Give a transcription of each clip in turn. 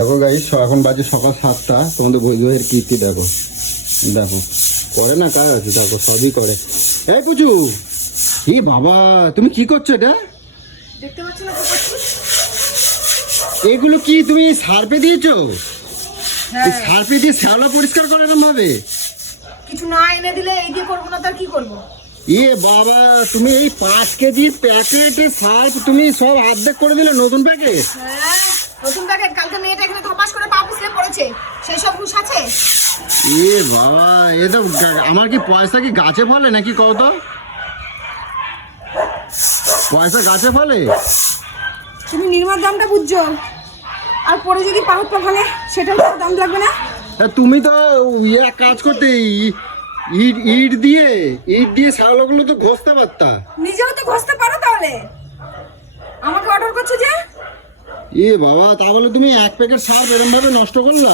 দেখো গাই এখন বাজে সকাল সাতটা। তোমাদের বই বইয়ের কীর্তি দেখো। দেখো। করে না? কাজ আছে? দেখো সবই করে। এই পুচু! এ বাবা তুমি কি করছ এটা? এগুলো কি তুমি সার্পে দিয়েছ? হ্যাঁ। সার্পে দিয়ে শ্যাওলা পরিষ্কার করে এরম ভাবে কিছু না এনে দিলে এই দিয়ে করব না তার কি করব? এ বাবা তুমি এই পাঁচ কেজি প্যাকেটে সার্ফ তুমি সব অর্ধেক করে দিলে নতুন প্যাকেট? হ্যাঁ। নতুন প্যাকেট কালকে মেয়েটা এখানে ধপাস করে পা পিছলে পড়েছে। সেই সব হুশ আছে? এ বাবা এ তো আমার কি পয়সা কি গাছে ফলে নাকি কত পয়সা গাছে ফলে? তুমি নির্মার দামটা বুঝছ? আর পরে যদি পাহুত পা ভাঙে সেটার তো দাম লাগবে না? তা তুমি তো ইয়ে কাজ করতে ইট ইট দিয়ে ইট দিয়ে শ্যাওলাগুলো তো ঘষতে পারতা। নিজেও তো ঘষতে পারো তাহলে। আমাকে অর্ডার করছ এ বাবা তাহলে তুমি এক প্যাকেট সার্ফ এরম ভাবে নষ্ট করলা?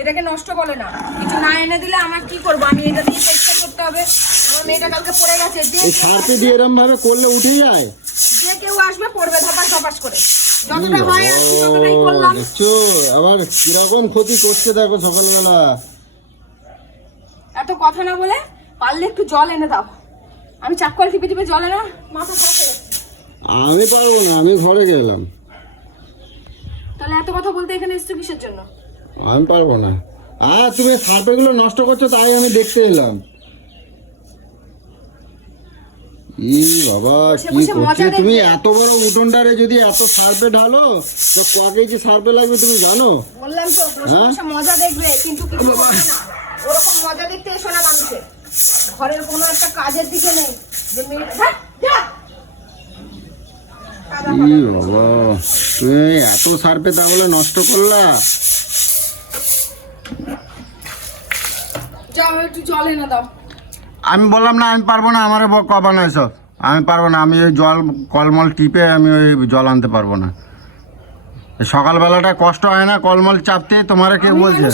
এটাকে নষ্ট বলে না। কিছু না এনে দিলে আমার কি করব? আমি এটা দিয়ে পরিষ্কার করতে হবে। আমার মেয়েটা কালকে পড়ে গেছে। এই সার্ফে দিয়ে এরম ভাবে করলে উঠে যায়? যে কেউ আসবে পড়বে ধপাস ধপাস করে। যতটা হয় আর কি ততটাই করলাম। দেখছ? আবার কীরকম ক্ষতি করছে দেখো সকালবেলা। এত কথা না বলে পারলে একটু জল এনে দাও। আমি চাক্কল টিপে টিপে জল এনে মাথা খারাপ হয়ে। আমি পারব না আমি ঘরে গেলাম। এত কথা বলতে এখানে এসছো কিসের জন্য? আমি পারব না। আর তুমি সার্পেগুলো নষ্ট করছ তাই আমি দেখতে এলাম। ই বাবা কি করছ? তুমি এত বড় উঠোনটারে যদি এত সার্পে ঢালো তো ক কেজি সার্পে লাগবে তুমি জানো? বললাম তো হ্যাঁ? মজা দেখবে কিন্তু কিছু করবে না। ওরকম মজা দেখতে এসো না ঘরের কোনো একটা কাজের দিকে নেই। যে ই। বাবা এত সার্পে তাহলে নষ্ট করলা আমি বললাম না আমি পারব না আমার কবা না এসব আমি পারব না আমি ওই জল কলমল টিপে আমি ওই জল আনতে পারব না। সকালবেলাটা কষ্ট হয় না কলমল চাপতে তোমার কে বলছে?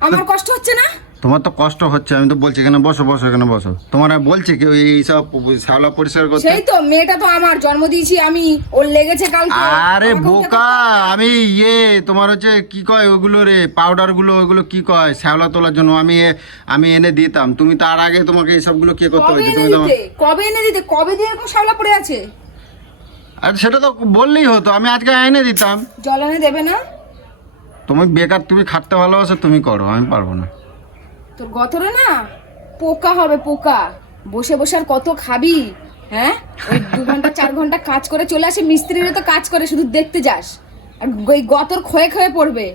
আমার কষ্ট হচ্ছে না? তোমার তো কষ্ট হচ্ছে আমি তো বলছি এখানে বসো বসো এখানে বসো। তোমার বলছে কি ওই সব শ্যাওলা পরিষ্কার করতে? সেই তো মেয়েটা তো আমার জন্ম দিয়েছি আমি ওর লেগেছে কালকে। আরে বোকা আমি ইয়ে তোমার হচ্ছে কি কয় ওগুলো রে পাউডারগুলো ওগুলো কি কয় শ্যাওলা তোলার জন্য আমি আমি এনে দিতাম। তুমি তার আগে তোমাকে এই সবগুলো কে করতে এনে তুমি তো কবে এনে দিতে? কবে দিয়ে এরকম শ্যাওলা পড়ে আছে? আর সেটা তো বললেই হতো আমি আজকে এনে দিতাম। জল এনে দেবে না? তুমি বেকার তুমি খাটতে ভালোবাসো তুমি করো আমি পারব না। তোর গতরে না পোকা হবে, পোকা। বসে বসে আর কত খাবি? হ্যাঁ? ওই দু ঘণ্টা, চার ঘণ্টা কাজ করে চলে আসে, মিস্ত্রিরা তো কাজ করে, শুধু দেখতে যাস। আর ওই গতর ক্ষয়ে ক্ষয়ে পড়বে।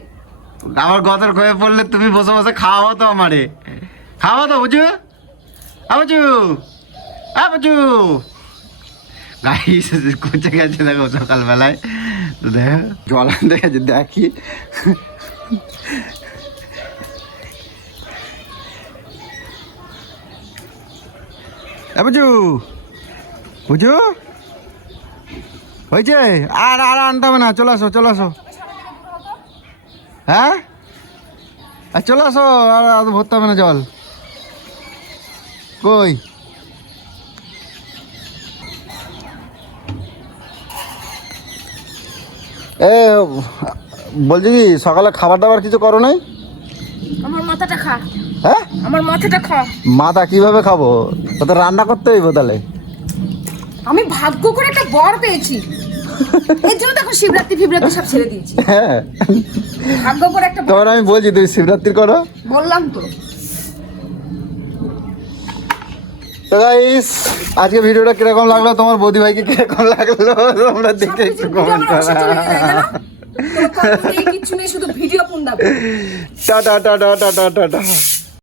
আমার গতর খয়ে পড়লে তুমি বসে বসে খাওয়াও তো আমারে। খাওয়া তো, বুঝু? আ বুঝু? আ, বুঝু? গাই কোচে গেছে দেখো সকালবেলায়। তো দেখো, জল গেছে, দেখি। এ বুঝু? বুঝু? হয়েছে? আর আর আনতে হবে না, চলে আসো চলে আসো। হ্যাঁ? আর চলে আসো, আর ভরতে হবে না জল। কই? এ, বলছি কি, সকালে খাবার দাবার কিছু করো নাই? আমার মাথাটা খা। হ্যাঁ? আমার মাথাটা খা। মাথা কীভাবে খাব? তো রান্না করতে হইব তাহলে। আমি ভাগ্য করে একটা বর পেয়েছি। এর জন্য দেখো শিবরাত্রি ফিবরাত্রি সব ছেড়ে দিয়েছি। হ্যাঁ। ভাগ্য করে একটা তোমার আমি বলছি তুমি শিবরাত্রি করো। বললাম তো। তো গাইস আজকে ভিডিওটা কীরকম লাগল? তোমার বৌদি ভাইকে কীরকম লাগল? তোমরা দেখে একটু কমেন্ট করো। কন্টেন্ট নেই, শুধু video tata tata tata tata.